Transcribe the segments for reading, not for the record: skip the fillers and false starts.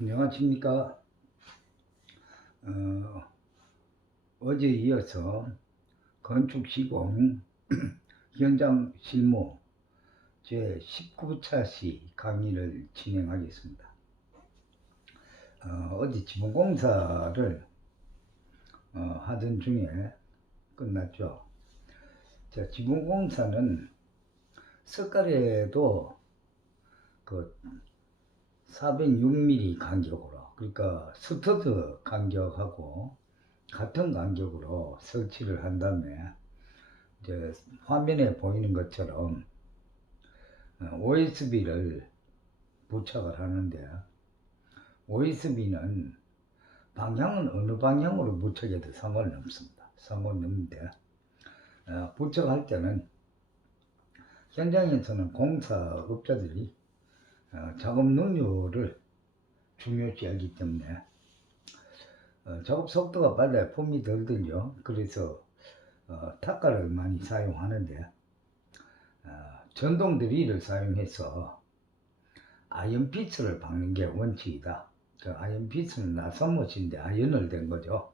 안녕하십니까. 어제 이어서 건축시공 현장 실무 제 19차 시 강의를 진행하겠습니다. 어제 지붕공사를 하던 중에 끝났죠. 자, 지붕공사는 석가래도 그 406mm 간격으로, 그러니까 스터드 간격하고 같은 간격으로 설치를 한 다음에 이제 화면에 보이는 것처럼 OSB를 부착을 하는데, OSB는 방향은 어느 방향으로 부착해도 상관은 없습니다. 상관은 없는데 부착할 때는 현장에서는 공사업자들이 작업 능률을 중요시하기 때문에 작업 속도가 빨라야 폼이 덜 들죠. 그래서 타가를 많이 사용하는데 전동 드릴을 사용해서 아이언피스를 박는 게 원칙이다. 그 아이언피스는 나선못인데 아이언을 댄 거죠.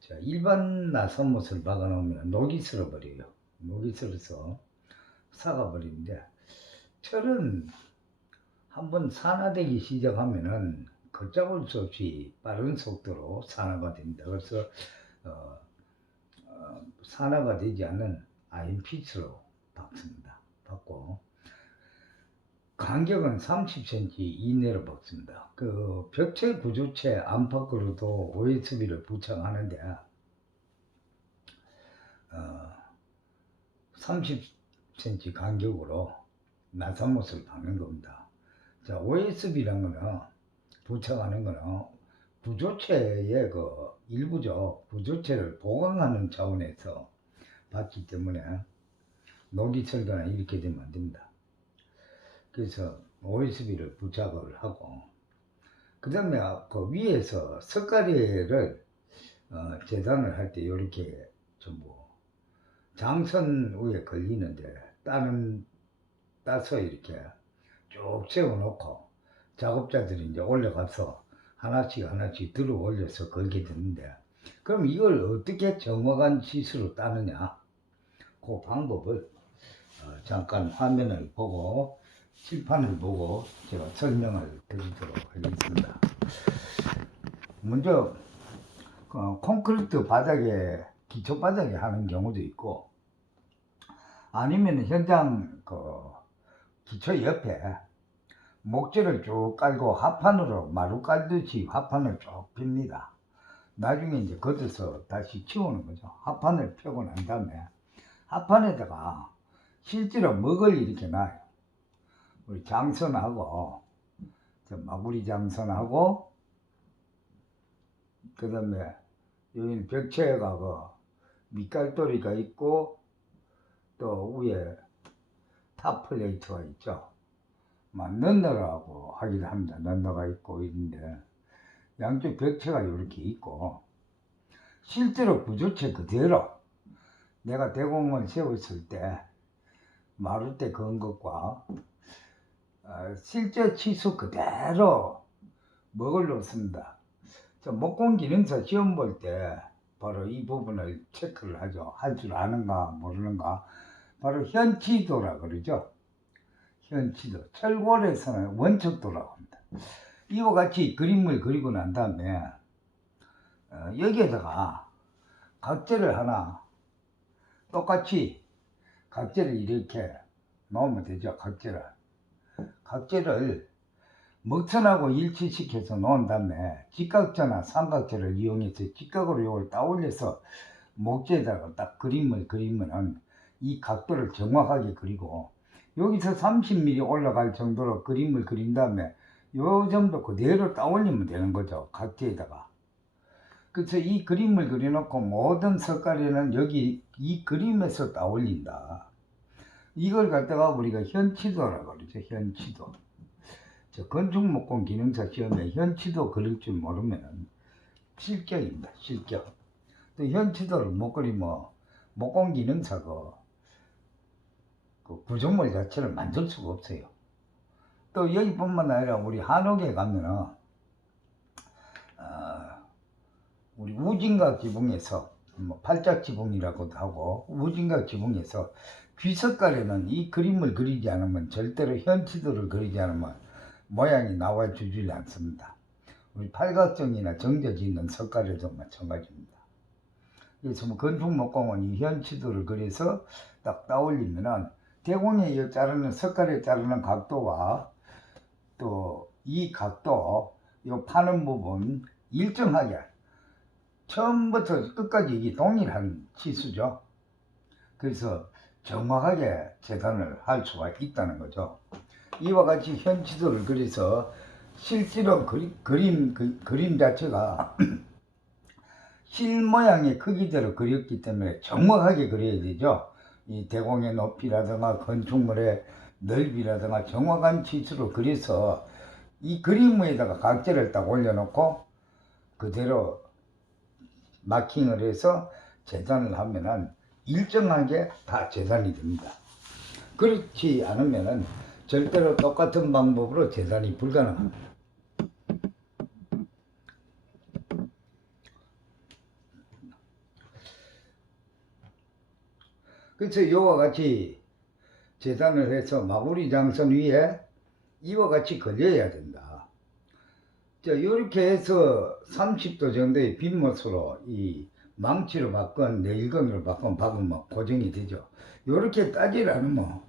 자, 일반 나선못을 박아놓으면 녹이 슬어버려요. 녹이 슬어서 삭아버리는데, 철은 한번 산화되기 시작하면은 걷잡을 수 없이 빠른 속도로 산화가 됩니다. 그래서 산화가 되지 않는 아이언피스로 박습니다. 박고 간격은 30cm 이내로 박습니다. 그 벽체 구조체 안팎으로도 OSB를 부착하는데 30cm 간격으로 나사못을 박는 겁니다. 자, OSB란 거는 부착하는 거는 구조체의 그 일부죠. 구조체를 보강하는 차원에서 받기 때문에 녹이 슬거나 이렇게 되면 안 됩니다. 그래서 OSB를 부착을 하고, 그 다음에 그 위에서 석가래를 재단을 할 때 이렇게 전부 장선 위에 걸리는데 따서 이렇게 쭉 세워놓고 작업자들이 이제 올라가서 하나씩 들어 올려서 걸게 되는데, 그럼 이걸 어떻게 정확한 시수로 따느냐, 그 방법을 잠깐 화면을 보고 칠판을 보고 제가 설명을 드리도록 하겠습니다. 먼저 콘크리트 바닥에, 기초 바닥에 하는 경우도 있고, 아니면 현장 기초 옆에 목재를 쭉 깔고 하판으로 마루 깔듯이 하판을 쭉 핍니다. 나중에 이제 걷어서 다시 치우는 거죠. 하판을 펴고 난 다음에 하판에다가 실제로 먹을 이렇게 놔요. 우리 장선하고, 마구리 장선하고, 그 다음에 여기는 벽체가 밑갈도리가 있고, 또 위에 탑플레이트가 있죠. 넌너라고 하기도 합니다. 넌너가 있고 있는데, 양쪽 벽체가 이렇게 있고, 실제로 구조체 그대로 내가 대공을 세웠을 때 마루대 그은 것과 실제 치수 그대로 먹을 놓습니다. 목공기능사 시험 볼 때 바로 이 부분을 체크를 하죠. 할 줄 아는가 모르는가. 바로 현치도라 그러죠. 현치도. 철골에서는 원척도라고 합니다. 이와 같이 그림을 그리고 난 다음에 여기에다가 각재를 하나 똑같이 각재를 이렇게 놓으면 되죠. 각재를 먹선하고 일치시켜서 놓은 다음에 직각자나 삼각재를 이용해서 직각으로 이걸 따올려서 목재에다가 딱 그림을 그리면은 이 각도를 정확하게 그리고, 여기서 30mm 올라갈 정도로 그림을 그린 다음에 요 정도 그대로 따올리면 되는 거죠. 각재에다가. 그래서 이 그림을 그려놓고 모든 석가래는 여기 이 그림에서 따올린다. 이걸 갖다가 우리가 현치도라고 그러죠. 현치도. 건축목공 기능사 시험에 현치도 그릴 줄 모르면 실격입니다. 실격. 또 현치도를 못 그리면 목공 기능사 그 구조물 자체를 만들 수가 없어요. 또 여기뿐만 아니라 우리 한옥에 가면은 우리 우진각 지붕에서 뭐 팔짝 지붕이라고도 하고 우진각 지붕에서 귀석갈에는 이 그림을 그리지 않으면 절대로 현치도를 그리지 않으면 모양이 나와 주질 않습니다. 우리 팔각정이나 정저지 있는 석갈에도 마찬가지입니다. 그래서 뭐 건축목공은 이 현치도를 그려서 딱 따올리면은 대공에 이 자르는 석갈에 자르는 각도와 또 이 각도 요 파는 부분 일정하게 처음부터 끝까지 이게 동일한 치수죠. 그래서 정확하게 재단을 할 수가 있다는 거죠. 이와 같이 현치도를 그려서 실제로 그림 자체가 실 모양의 크기대로 그렸기 때문에 정확하게 그려야 되죠. 이 대공의 높이라든가 건축물의 넓이라든가 정확한 치수로 그려서 이 그림 위에다가 각재를 딱 올려놓고 그대로 마킹을 해서 재단을 하면은 일정하게 다 재단이 됩니다. 그렇지 않으면은 절대로 똑같은 방법으로 재단이 불가능합니다. 그래서 이와 같이 재단을 해서 마구리 장선 위에 이와 같이 걸려야 된다. 자, 이렇게 해서 30도 정도의 빗못으로 이 망치로 바꾼 네일건으로 바꾼 박으면 고정이 되죠. 이렇게 따지를 않으면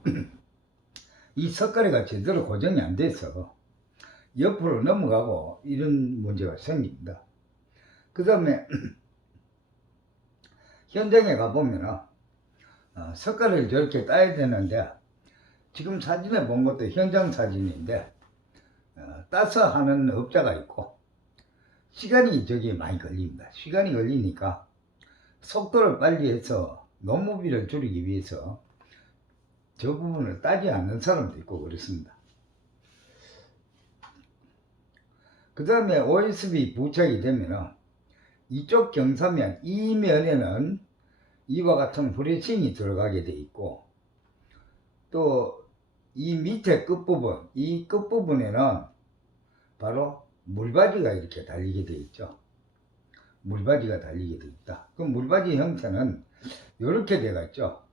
이 석가래가 제대로 고정이 안 돼서 옆으로 넘어가고 이런 문제가 생깁니다. 그 다음에 현장에 가보면 석가래를 저렇게 따야 되는데 지금 사진에 본 것도 현장 사진인데 따서 하는 업자가 있고 시간이 저기 많이 걸립니다. 시간이 걸리니까 속도를 빨리 해서 노무비를 줄이기 위해서 저 부분을 따지 않는 사람도 있고 그렇습니다. 그 다음에 OSB 부착이 되면 이쪽 경사면 이 면에는 이와 같은 브레싱이 들어가게 돼 있고 또 이 밑에 끝부분, 이 끝부분에는 바로 물바지가 이렇게 달리게 돼 있죠. 물바지가 달리게 돼 있다. 그럼 물바지 형태는 이렇게 되어 있죠.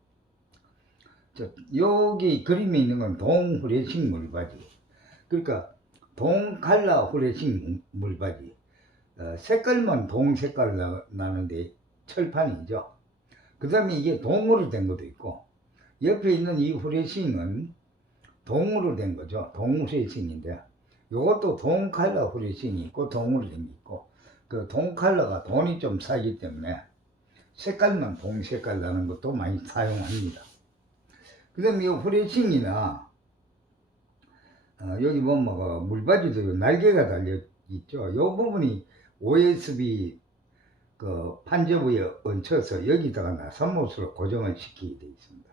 여기 그림에 있는 건 동후레싱 물바지. 그러니까 동칼라 후레싱 물바지. 색깔만 동색깔 나는데 철판이죠. 그 다음에 이게 동으로 된 것도 있고 옆에 있는 이 후레싱은 동으로 된 거죠. 동후레싱인데 이것도 동칼라 후레싱이 있고 동으로 된 게 있고 그 동칼라가 돈이 좀 싸기 때문에 색깔만 동색깔 나는 것도 많이 사용합니다. 그 다음에 이 후레싱이나 여기 보면 그 물바지도 날개가 달려 있죠. 이 부분이 OSB 그 판접 위에 얹혀서 여기다가 나사못으로 고정을 시키게 되어 있습니다.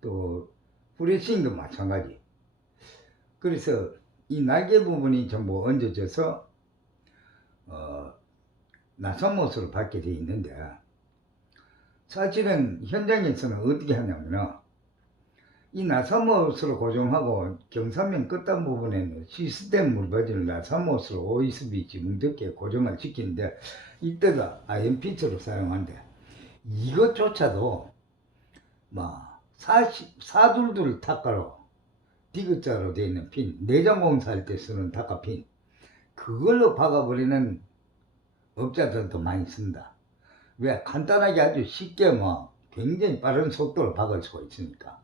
또 후레싱도 마찬가지. 그래서 이 날개 부분이 전부 얹어져서 나사못으로 받게 되어 있는데 사실은 현장에서는 어떻게 하냐면은 이 나사못으로 고정하고 경사면 끝단 부분에는 시스템 물바지를 나사못으로 OSB 지붕덮개에 고정을 시키는데 이때가 아이언피트로 사용하는데 이것조차도 사둘둘 탁가로 디귿자로 되어 있는 핀, 내장 공사할 때 쓰는 탁가핀 그걸로 박아버리는 업자들도 많이 씁니다. 왜? 간단하게 아주 쉽게 굉장히 빠른 속도로 박을 수가 있으니까.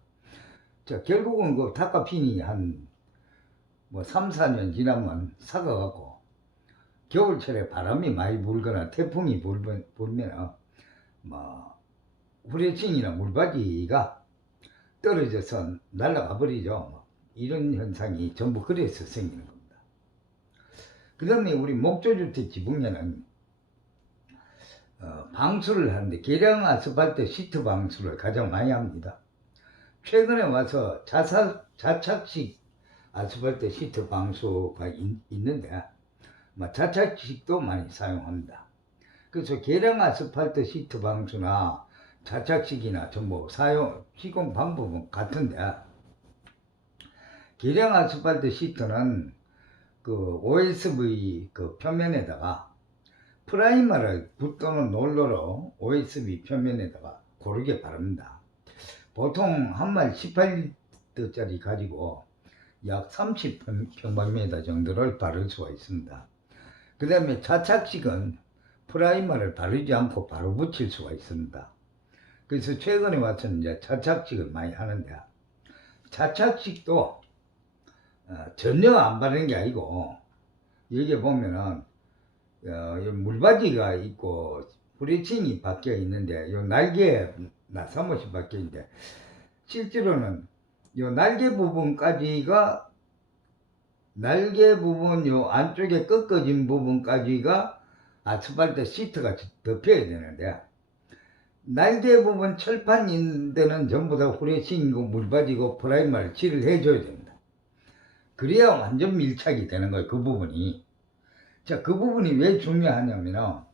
자, 결국은 그 탁가핀이 한 3, 4년 지나면 삭아갖고 겨울철에 바람이 많이 불거나 태풍이 불면 후레싱이나 물바지가 떨어져서 날아가 버리죠. 이런 현상이 전부 그래서 생기는 겁니다. 그 다음에 우리 목조주택 지붕에는 방수를 하는데 계량 아스팔트 시트 방수를 가장 많이 합니다. 최근에 와서 자착식 아스팔트 시트 방수가 있는데 자착식도 많이 사용합니다. 그래서 계량 아스팔트 시트 방수나 자착식이나 전부 시공 방법은 같은데 계량 아스팔트 시트는 그 OSB 그 표면에다가 프라이머를 붓 또는 롤러로 OSB 표면에다가 고르게 바릅니다. 보통 한 마리 18리터짜리 가지고 약 30평방미터 정도를 바를 수가 있습니다. 그 다음에 차착식은 프라이머를 바르지 않고 바로 붙일 수가 있습니다. 그래서 최근에 와서는 이제 차착식을 많이 하는데, 차착식도 전혀 안 바르는 게 아니고, 여기 보면은 물바지가 있고 브리칭이 바뀌어 있는데, 요 날개 나사못이 바뀌어 있는데, 실제로는 요 날개 부분까지가, 날개 부분 요 안쪽에 꺾어진 부분까지가 아스팔트 시트가 덮여야 되는데, 날개 부분 철판 있는 데는 전부 다 후레싱이고 물바지고 프라이머를 칠을 해줘야 됩니다. 그래야 완전 밀착이 되는 거예요, 그 부분이. 자, 그 부분이 왜 중요하냐면은,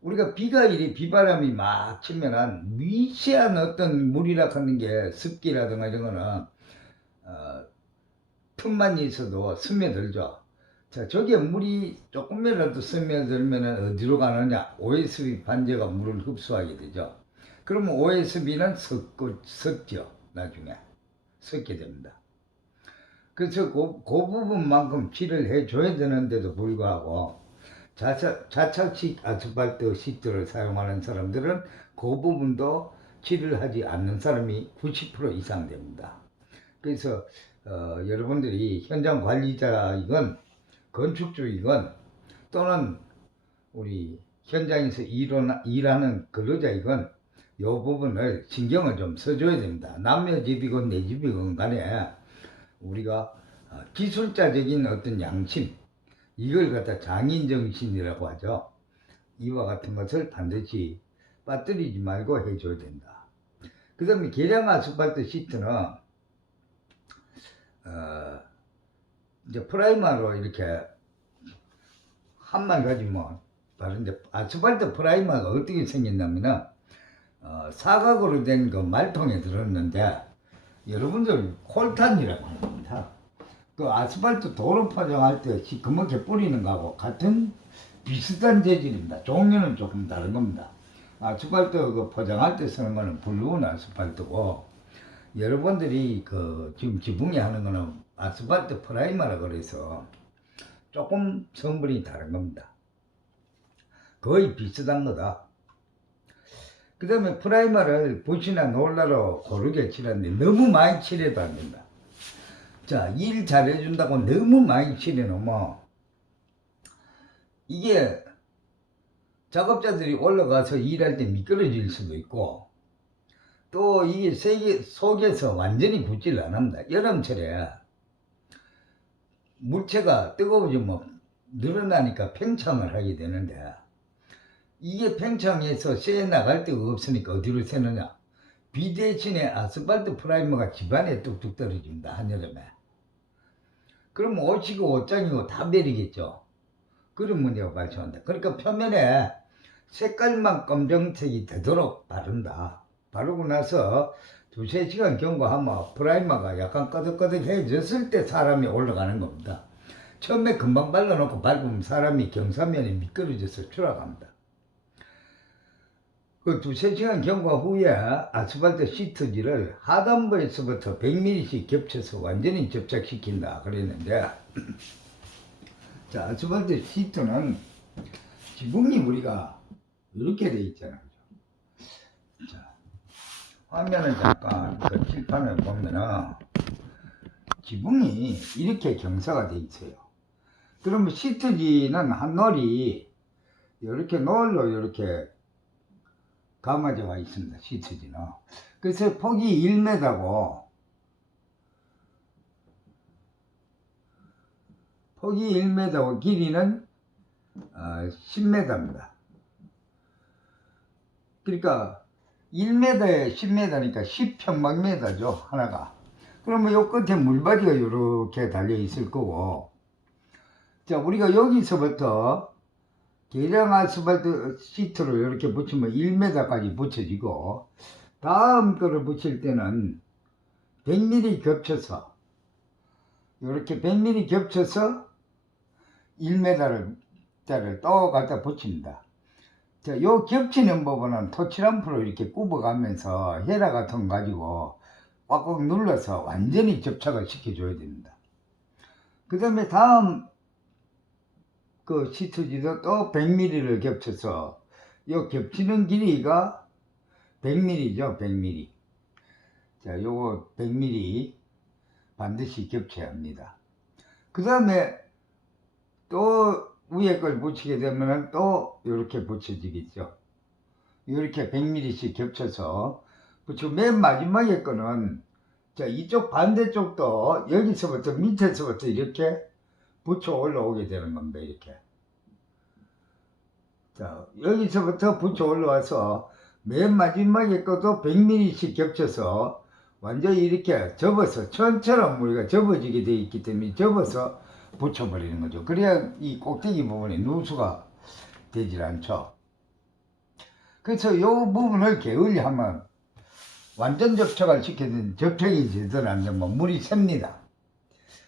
우리가 비바람이 막 치면은 미세한 어떤 물이라 하는 게 습기라든가 이런 거는 틈만 있어도 스며들죠. 자, 저게 물이 조금이라도 스며들면 어디로 가느냐? OSB 반제가 물을 흡수하게 되죠. 그러면 OSB는 섞죠. 나중에 섞게 됩니다. 그래서 그 부분만큼 칠을 해줘야 되는데도 불구하고 자착식 아스팔트 시트를 사용하는 사람들은 그 부분도 칠을 하지 않는 사람이 90% 이상 됩니다. 그래서 여러분들이 현장 관리자이건 건축주이건 또는 우리 현장에서 일하는 근로자이건 이 부분을 신경을 좀 써줘야 됩니다. 남의 집이건 내 집이건 간에 우리가 기술자적인 어떤 양심, 이걸 갖다 장인정신이라고 하죠. 이와 같은 것을 반드시 빠뜨리지 말고 해줘야 된다. 그 다음에 계량 아스팔트 시트는 이제 프라이머로 이렇게 한만 가지면 바른데, 아스팔트 프라이머가 어떻게 생겼냐면은 사각으로 된 그 말통에 들었는데, 여러분들 콜탄이라고 합니다. 그 아스팔트 도로 포장할 때 시커멓게 뿌리는 거하고 같은 비슷한 재질입니다. 종류는 조금 다른 겁니다. 아스팔트 그 포장할 때 쓰는 거는 블루운 아스팔트고, 여러분들이 그 지금 지붕에 하는 거는 아스팔트 프라이머라 그래서 조금 성분이 다른 겁니다. 거의 비슷한 거다. 그 다음에 프라이머를 붓이나 롤러로 고르게 칠하는데 너무 많이 칠해도 안 된다. 자, 일 잘해준다고 너무 많이 칠해놓으면 이게 작업자들이 올라가서 일할 때 미끄러질 수도 있고, 또 이게 속에서 완전히 붙질 않습니다. 여름철에 물체가 뜨거워지면 늘어나니까 팽창을 하게 되는데, 이게 팽창해서 새 나갈 데가 없으니까 어디로 새느냐? 비 대신에 아스팔트 프라이머가 집안에 뚝뚝 떨어집니다. 한여름에. 그러면 옷이고 옷장이고 다 내리겠죠. 그런 문제가 발생한다. 그러니까 표면에 색깔만 검정색이 되도록 바른다. 바르고 나서 2~3시간 경과하면 프라이머가 약간 꺼덕꺼덕해졌을 때 사람이 올라가는 겁니다. 처음에 금방 발라놓고 밟으면 사람이 경사면이 미끄러져서 추락합니다. 그 2~3시간 경과 후에 아스팔트 시트지를 하단부에서부터 100mm씩 겹쳐서 완전히 접착시킨다 그랬는데, 자, 아스팔트 시트는 지붕이 우리가 이렇게 돼 있잖아요. 자, 화면을 잠깐 그 칠판을 보면은 지붕이 이렇게 경사가 돼 있어요. 그러면 시트지는 한 놀이 이렇게 놀로 이렇게 감아져 와 있습니다. 시트지는. 그래서 폭이 1m고 폭이 1m고 길이는 10m입니다. 그러니까 1m에 10m니까 10평방미터죠, 하나가. 그러면 요 끝에 물바지가 이렇게 달려 있을 거고, 자, 우리가 여기서부터 계량 아스팔트 시트를 이렇게 붙이면 1m까지 붙여지고, 다음 거를 붙일 때는 100mm 겹쳐서, 이렇게 100mm 겹쳐서 1m를 자를 또 갖다 붙입니다. 자, 요 겹치는 부분은 토치람프로 이렇게 굽어가면서 헤라 같은 거 가지고 꽉꽉 눌러서 완전히 접착을 시켜줘야 됩니다. 그 다음에 다음 그 시트지도 또 100mm를 겹쳐서 요 겹치는 길이가 100mm죠. 100mm. 자, 요거 100mm 반드시 겹쳐야 합니다. 그 다음에 또 위에 걸 붙이게 되면 또 이렇게 붙여지겠죠. 이렇게 100mm씩 겹쳐서 붙이고 맨 마지막에 거는 자, 이쪽 반대쪽도 여기서부터 밑에서부터 이렇게 붙여 올라오게 되는 겁니다. 이렇게. 자, 여기서부터 붙여 올라와서 맨 마지막에 것도 100mm씩 겹쳐서 완전히 이렇게 접어서 천처럼 우리가 접어지게 되어 있기 때문에 접어서 붙여버리는 거죠. 그래야 이 꼭대기 부분에 누수가 되질 않죠. 그래서 이 부분을 게을리하면 완전 접착을 시켜준 접착이 제대로 안 되면 물이 셉니다.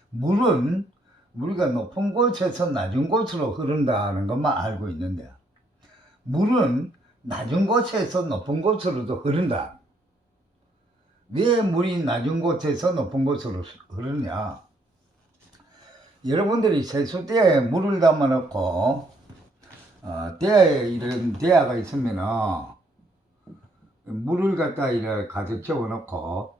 물은 우리가 높은 곳에서 낮은 곳으로 흐른다는 것만 알고 있는데 물은 낮은 곳에서 높은 곳으로도 흐른다. 왜 물이 낮은 곳에서 높은 곳으로 흐르냐? 여러분들이 세수대에 물을 담아 놓고 대야에 이런 대야가 있으면은 물을 갖다 이렇게 가득 채워 놓고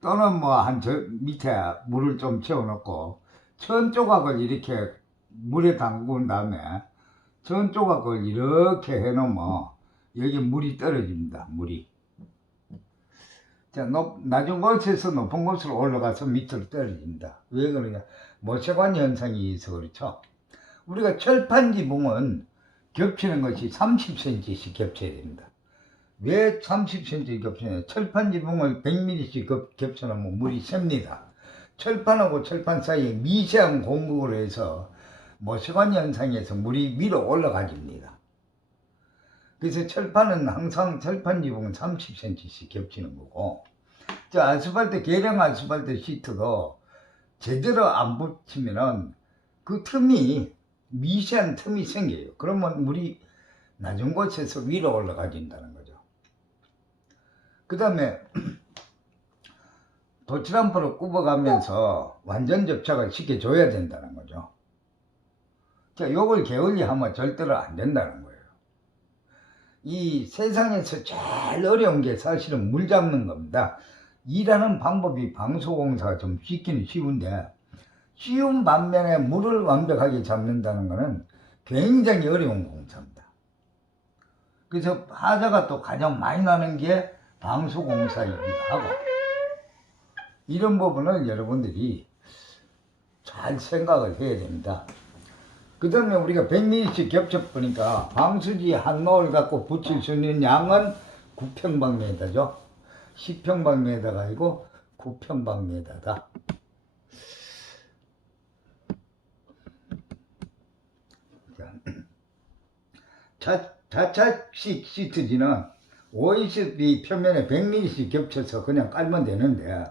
또는 뭐 한 저 밑에 물을 좀 채워 놓고 천 조각을 이렇게 물에 담근 다음에 천 조각을 이렇게 해 놓으면 여기 물이 떨어집니다. 물이. 자, 낮은 곳에서 높은 곳으로 올라가서 밑으로 떨어집니다. 왜 그러냐? 모세관 현상이 있어서 그렇죠. 우리가 철판 지붕은 겹치는 것이 30cm씩 겹쳐야 됩니다. 왜 30cm 겹치냐? 철판 지붕을 100mm씩 겹쳐놓으면 물이 셉니다. 철판하고 철판 사이에 미세한 공극으로 해서 모세관 현상에서 물이 위로 올라가집니다. 그래서 철판은 항상 철판 지붕은 30cm씩 겹치는 거고, 저 아스팔트, 계량 아스팔트 시트도 제대로 안 붙이면은 그 틈이, 미세한 틈이 생겨요. 그러면 물이 낮은 곳에서 위로 올라가진다는 거죠. 그 다음에 도치람프로 굽어가면서 완전 접착을 시켜줘야 된다는 거죠. 자, 요걸 게을리 하면 절대로 안 된다는 거예요. 이 세상에서 제일 어려운 게 사실은 물 잡는 겁니다. 일하는 방법이 방수공사가 좀 쉽기는 쉬운데 쉬운 반면에 물을 완벽하게 잡는다는 것은 굉장히 어려운 공사입니다. 그래서 하자가 또 가장 많이 나는 게 방수공사이기도 하고, 이런 부분을 여러분들이 잘 생각을 해야 됩니다. 그 다음에 우리가 100mm씩 겹쳐보니까 방수지 한 노을 갖고 붙일 수 있는 양은 9평방미터죠. 10평방미터가 아니고 9평방미터다. 자차식 시트지는 OECD 표면에 100mm씩 겹쳐서 그냥 깔면 되는데,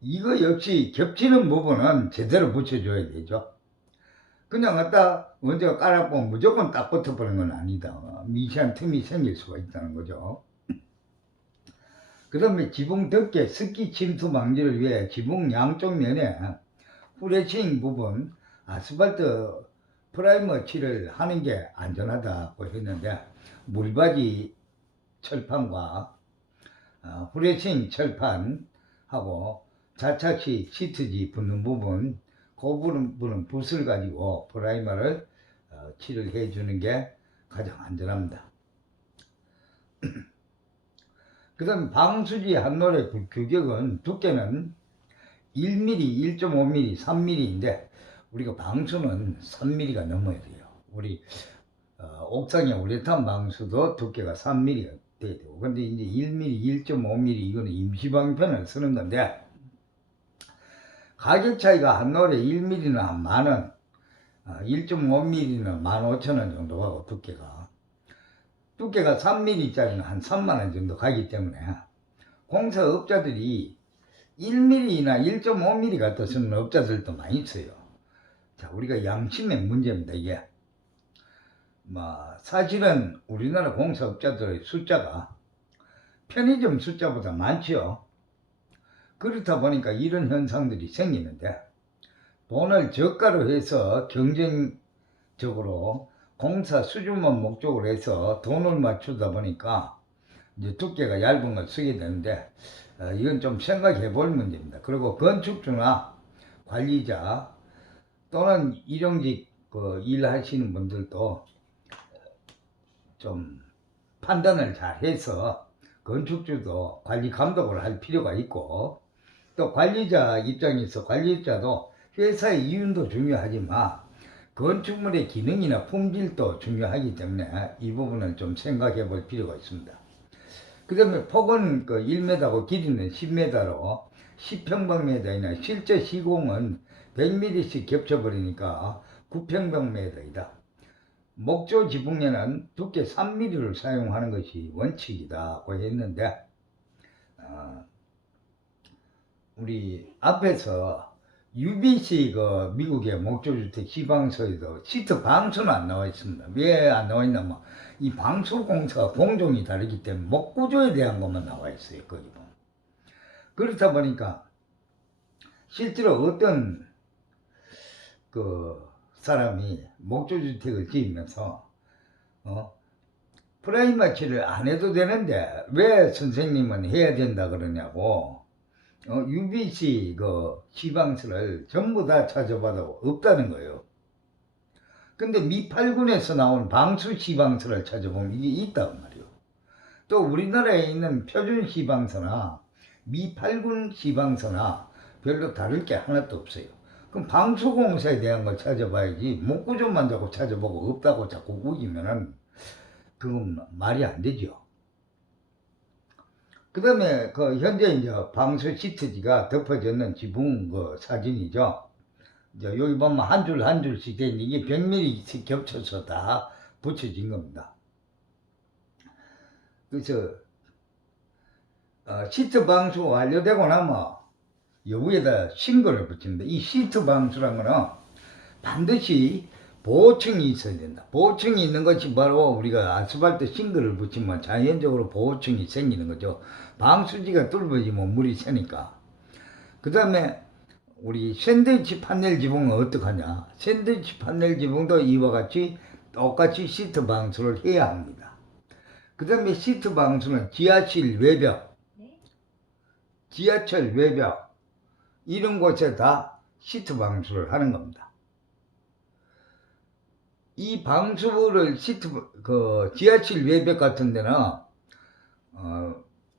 이거 역시 겹치는 부분은 제대로 붙여줘야 되죠. 그냥 갖다 먼저 깔아보면 무조건 딱 붙어버리는 건 아니다. 미세한 틈이 생길 수가 있다는 거죠. 그 다음에 지붕 덮개 습기 침투 방지를 위해 지붕 양쪽 면에 후레싱 부분 아스팔트 프라이머 칠을 하는 게 안전하다고 했는데, 물바지 철판과 후레싱 철판하고 자차식 시트지 붙는 부분, 그 부분은 붓을 가지고 프라이머를 칠을 해주는 게 가장 안전합니다. 그 다음 방수지 한 롤의 규격은 두께는 1mm, 1.5mm, 3mm인데 우리가 방수는 3mm가 넘어야 돼요. 우리 옥상에 우레탄 방수도 두께가 3mm가 돼야 되고, 근데 이제 1mm, 1.5mm 이거는 임시방편을 쓰는 건데, 가격 차이가 한 롤에 1mm는 한 만원, 1.5mm는 15,000원 정도 가고, 두께가 3mm짜리는 한 3만원 정도 가기 때문에 공사업자들이 1mm나 1.5mm 갖다 쓰는 업자들도 많이 있어요. 자, 우리가 양심의 문제입니다, 이게. 사실은 우리나라 공사업자들의 숫자가 편의점 숫자보다 많지요. 그렇다 보니까 이런 현상들이 생기는데, 돈을 저가로 해서 경쟁적으로 공사 수준만 목적으로 해서 돈을 맞추다 보니까 이제 두께가 얇은 걸 쓰게 되는데, 이건 좀 생각해 볼 문제입니다. 그리고 건축주나 관리자 또는 일용직 일하시는 분들도 좀 판단을 잘 해서 건축주도 관리 감독을 할 필요가 있고, 또 관리자 입장에서 관리자도 회사의 이윤도 중요하지만 건축물의 기능이나 품질도 중요하기 때문에 이 부분을 좀 생각해 볼 필요가 있습니다. 그 다음에 폭은 1m고 길이는 10m로 10평방미터이나 실제 시공은 100mm씩 겹쳐버리니까 9평방미터이다. 목조 지붕에는 두께 3mm를 사용하는 것이 원칙이다고 했는데, 우리 앞에서 UBC 미국의 목조주택 시방서에도 시트 방수는 안 나와 있습니다. 왜 안 나와 있냐면 이 방수 공사가 공종이 다르기 때문에 목구조에 대한 것만 나와 있어요. 거기 보면. 그렇다 보니까 실제로 어떤 사람이 목조주택을 지으면서 프라이머치를 안 해도 되는데 왜 선생님은 해야 된다 그러냐고, UBC 시방서를 전부 다 찾아봐도 없다는 거예요. 근데 미8군에서 나온 방수 시방서를 찾아보면 이게 있단 말이에요. 또 우리나라에 있는 표준 시방서나 미8군 시방서나 별로 다를 게 하나도 없어요. 그럼 방수공사에 대한 걸 찾아봐야지, 목구조만 자꾸 찾아보고 없다고 자꾸 우기면은 그건 말이 안 되죠. 그 다음에 현재 이제 방수 시트지가 덮어졌는 지붕 사진이죠. 이제 여기 보면 한 줄 한 줄씩 돼 있는 이게 100mm씩 겹쳐서 다 붙여진 겁니다. 그래서 시트 방수 완료되고 나면 여기에다 싱글을 붙입니다. 이 시트 방수란 거는 반드시 보호층이 있어야 된다. 보호층이 있는 것이 바로 우리가 아스팔트 싱글을 붙이면 자연적으로 보호층이 생기는 거죠. 방수지가 뚫어지면 물이 새니까. 그 다음에 우리 샌드위치 판넬 지붕은 어떡하냐. 샌드위치 판넬 지붕도 이와 같이 똑같이 시트 방수를 해야 합니다. 그 다음에 시트 방수는 지하실 외벽, 지하철 외벽 이런 곳에 다 시트 방수를 하는 겁니다. 이 방수를 지하실 외벽 같은 데는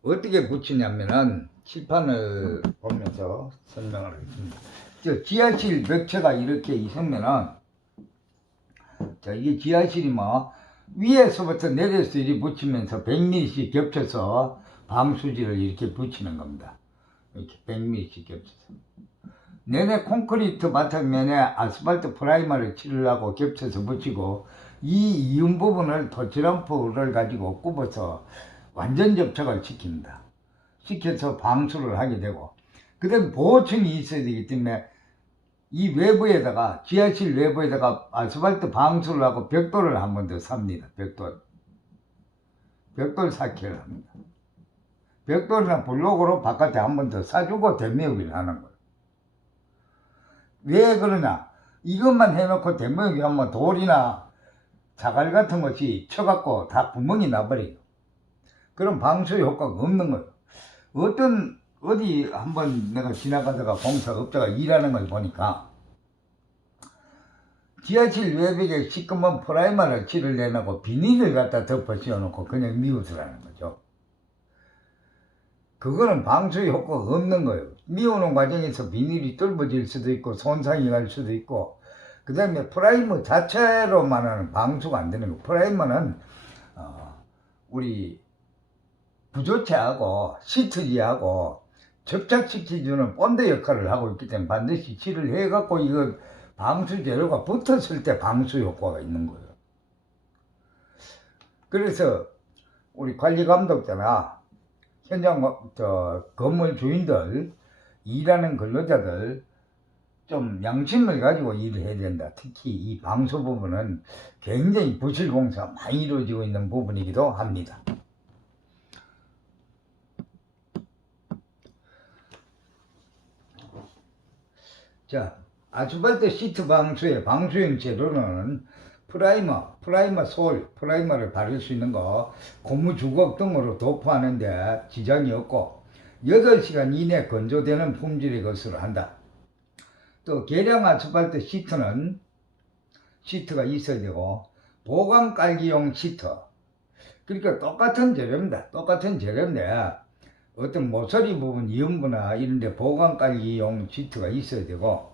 어떻게 붙이냐면은 칠판을 보면서 설명을 하겠습니다. 지하실 벽체가 이렇게 있으면은, 이게 지하실이면 위에서부터 내려서 이렇게 붙이면서 100mm씩 겹쳐서 방수지를 이렇게 붙이는 겁니다. 이렇게 100mm씩 겹쳐서. 내내 콘크리트 바탕면에 아스팔트 프라이머를 칠하고 겹쳐서 붙이고, 이 이음 부분을 토치럼프를 가지고 굽어서 완전 접착을 시킵니다. 시켜서 방수를 하게 되고, 그 다음에 보호층이 있어야 되기 때문에 이 외부에다가, 지하실 외부에다가 아스팔트 방수를 하고 벽돌을 한 번 더 삽니다. 벽돌 4K를 합니다. 벽돌이나 블록으로 바깥에 한 번 더 사주고 대매업을 하는 거예요. 왜 그러냐? 이것만 해놓고 대매업이 하면 돌이나 자갈 같은 것이 쳐갖고 다 구멍이 나버려요. 그럼 방수 효과가 없는 거예요. 어디 한번 내가 지나가다가 공사업자가 일하는 걸 보니까 지하실 외벽에 시커먼 프라이머를 칠을 내놓고 비닐을 갖다 덮어 씌워놓고 그냥 미우스라는 거죠. 그거는 방수 효과가 없는 거예요. 미우는 과정에서 비닐이 뚫어질 수도 있고 손상이 갈 수도 있고, 그 다음에 프라이머 자체로만 하는 방수가 안 되는 거예요. 프라이머는 우리 부조체하고 시트지하고 접착시켜주는 본드 역할을 하고 있기 때문에 반드시 칠을 해갖고 이거 방수 재료가 붙었을 때 방수 효과가 있는 거예요. 그래서 우리 관리 감독자나 현장 건물 주인들, 일하는 근로자들 좀 양심을 가지고 일을 해야 된다. 특히 이 방수 부분은 굉장히 부실 공사가 많이 이루어지고 있는 부분이기도 합니다. 자, 아스팔트 시트 방수의 방수형 재료는 프라이머 솔, 프라이머를 바를 수 있는 거, 고무 주걱 등으로 도포하는데 지장이 없고 8시간 이내 건조되는 품질의 것으로 한다. 또 계량 아스팔트 시트는 시트가 있어야 되고 보강 깔기용 시트, 그러니까 똑같은 재료입니다. 똑같은 재료인데 어떤 모서리 부분 이음부나 이런데 보강 깔기용 시트가 있어야 되고,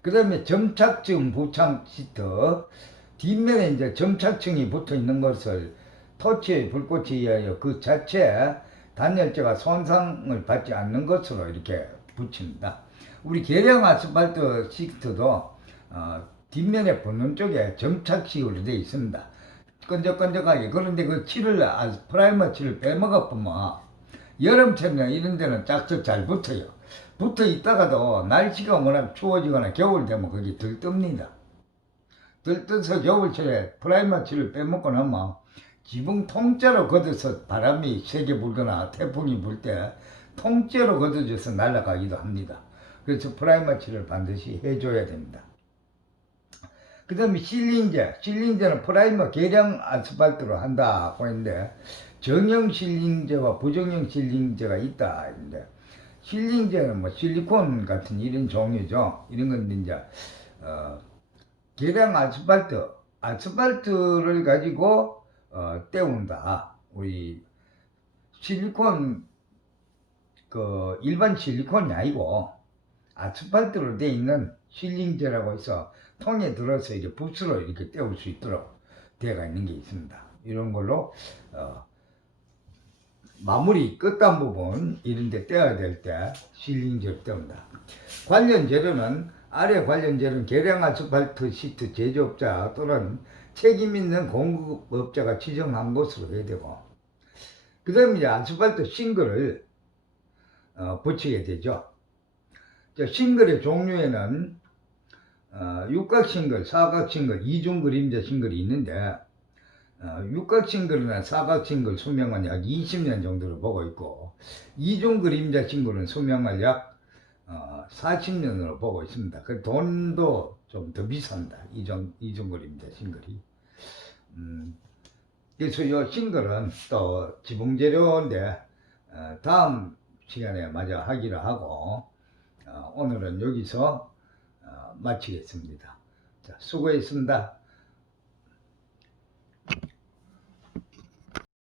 그 다음에 점착층 부착 시트, 뒷면에 이제 점착층이 붙어 있는 것을 토치의 불꽃에 의하여 그 자체 단열재가 손상을 받지 않는 것으로 이렇게 붙입니다. 우리 계량 아스팔트 시트도 뒷면에 붙는 쪽에 점착식으로 되어 있습니다. 끈적끈적하게. 그런데 그 칠을 프라이머 칠을 빼먹어 보면 여름철이나 이런 데는 짝짝 잘 붙어요. 붙어 있다가도 날씨가 워낙 추워지거나 겨울 되면 거기 들뜹니다. 들떠서 겨울철에 프라이머 칠을 빼먹고 나면 지붕 통째로 걷어서 바람이 세게 불거나 태풍이 불 때 통째로 걷어져서 날아가기도 합니다. 그래서 프라이머 칠을 반드시 해줘야 됩니다. 그 다음에 실링제는 프라이머 계량 아스팔트로 한다고 했는데 정형 실링제와 부정형 실링제가 있다 했는데, 실링제는 뭐 실리콘 같은 이런 종류죠. 이런 건데 이제 계량 아스팔트를 가지고 때운다. 우리 실리콘 그 일반 실리콘이 아니고 아스팔트로 되어 있는 실링제라고 해서 통에 들어서 이렇게 붓으로 이렇게 때울 수 있도록 되어 있는 게 있습니다. 이런 걸로 마무리 끝단 부분 이런 데 떼어야 될 때 실링제를 때운다. 관련 재료는 아래 관련 재료는 계량 아스팔트 시트 제조업자 또는 책임 있는 공급업자가 지정한 것으로 해야 되고, 그 다음에 이제 아스팔트 싱글을 붙이게 되죠. 싱글의 종류에는 육각 싱글, 사각 싱글, 이중 그림자 싱글이 있는데 육각 싱글이나 사각 싱글 수명은 약 20년 정도로 보고 있고, 이중 그림자 싱글은 수명을 약 40년으로 보고 있습니다. 그 돈도 좀 더 비쌉니다. 이중 그림자 싱글이. 그래서 이 싱글은 또 지붕 재료인데 다음 시간에 마저 하기로 하고 오늘은 여기서 마치겠습니다. 자, 수고했습니다.